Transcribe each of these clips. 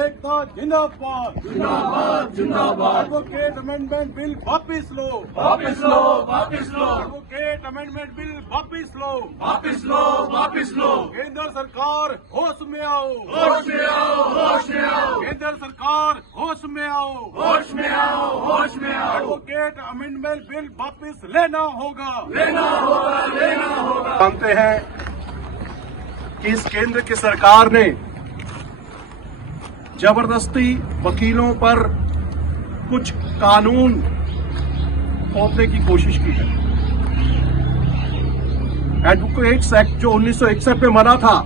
एकता जिंदाबाद जिंदाबाद जिंदाबाद। एडवोकेट अमेंडमेंट बिल वापिस लो, वापिस लो, वापिस लो, एडवोकेट अमेंडमेंट बिल वापिस लो, वापिस लो, वापिस लो। केंद्र सरकार होश में आओ, होश में आओ, होश में आओ, केंद्र सरकार होश में आओ, होश में आओ, होश में आओ। एडवोकेट अमेंडमेंट बिल वापिस लेना होगा, लेना होगा, लेना होगा। जानते हैं कि इस केंद्र की सरकार ने जबरदस्ती वकीलों पर कुछ कानून थोपने की कोशिश की है। एडवोकेट्स एक्ट जो 1961 में बना था,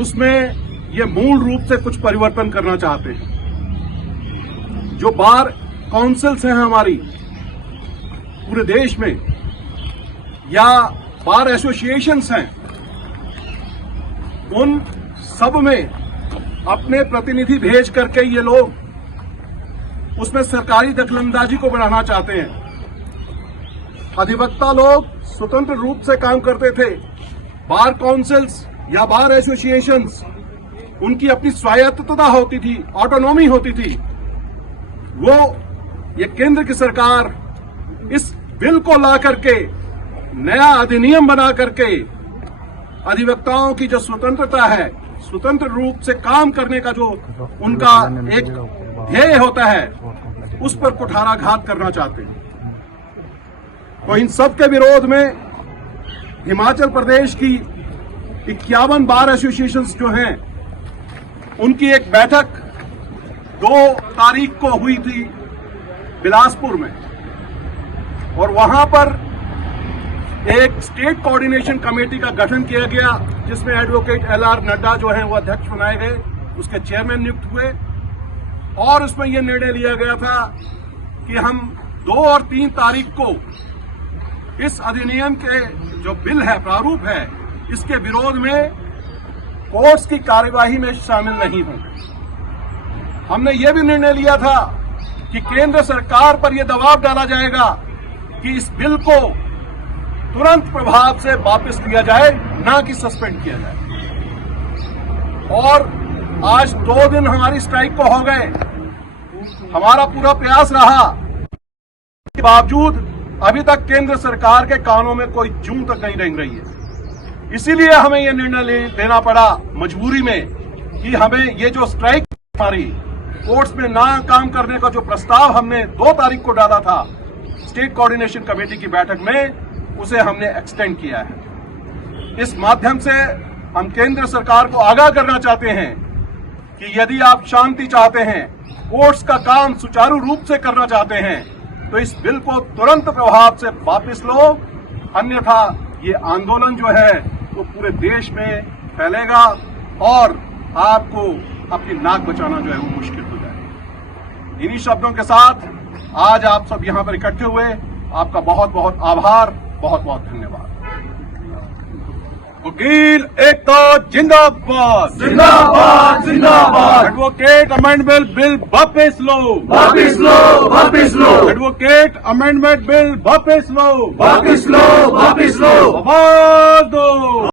उसमें ये मूल रूप से कुछ परिवर्तन करना चाहते हैं। जो बार काउंसिल्स हैं हमारी पूरे देश में, या बार एसोसिएशंस हैं, उन सब में अपने प्रतिनिधि भेज करके ये लोग उसमें सरकारी दखलंदाजी को बढ़ाना चाहते हैं। अधिवक्ता लोग स्वतंत्र रूप से काम करते थे। बार काउंसिल्स या बार एसोसिएशंस, उनकी अपनी स्वायत्तता होती थी, ऑटोनॉमी होती थी। वो ये केंद्र की सरकार इस बिल को ला करके नया अधिनियम बना करके अधिवक्ताओं की जो स्वतंत्रता है, स्वतंत्र रूप से काम करने का जो उनका एक ध्येय होता है, उस पर कुठाराघात करना चाहते हैं। तो इन सब के विरोध में हिमाचल प्रदेश की 51 बार एसोसिएशंस जो हैं, उनकी एक बैठक 2 तारीख को हुई थी बिलासपुर में, और वहां पर एक स्टेट कोऑर्डिनेशन कमेटी का गठन किया गया, जिसमें एडवोकेट LR नड्डा जो हैं वो अध्यक्ष बनाए गए, उसके चेयरमैन नियुक्त हुए। और उसमें यह निर्णय लिया गया था कि हम 2 और 3 तारीख को इस अधिनियम के जो बिल है, प्रारूप है, इसके विरोध में कोर्ट्स की कार्यवाही में शामिल नहीं होंगे। हमने ये भी निर्णय लिया था कि केंद्र सरकार पर यह दबाव डाला जाएगा कि इस बिल को तुरंत प्रभाव से वापस लिया जाए, ना कि सस्पेंड किया जाए। और आज 2 दिन हमारी स्ट्राइक को हो गए। हमारा पूरा प्रयास रहा, के बावजूद अभी तक केंद्र सरकार के कानों में कोई जूं तक नहीं रेंग रही है। इसीलिए हमें यह निर्णय लेना पड़ा मजबूरी में कि हमें ये जो स्ट्राइक हमारी कोर्ट्स में ना काम करने का जो प्रस्ताव हमने 2 तारीख को डाला था स्टेट कोऑर्डिनेशन कमेटी की बैठक में, उसे हमने एक्सटेंड किया है। इस माध्यम से हम केंद्र सरकार को आगाह करना चाहते हैं कि यदि आप शांति चाहते हैं, कोर्ट्स का काम सुचारू रूप से करना चाहते हैं, तो इस बिल को तुरंत प्रभाव से वापस लो, अन्यथा ये आंदोलन जो है वो पूरे देश में फैलेगा और आपको अपनी नाक बचाना जो है वो मुश्किल हो जाएगा। इन्हीं शब्दों के साथ आज आप सब यहां पर इकट्ठे हुए, आपका बहुत बहुत आभार, बहुत बहुत धन्यवाद। वकील एकता जिंदाबाद, जिंदाबाद जिंदाबाद। एडवोकेट अमेंडमेंट बिल वापस लो, वापिस लो, वापिस लो, एडवोकेट अमेंडमेंट बिल वापस लो, वापिस लो, वापिस लो। आवाज दो।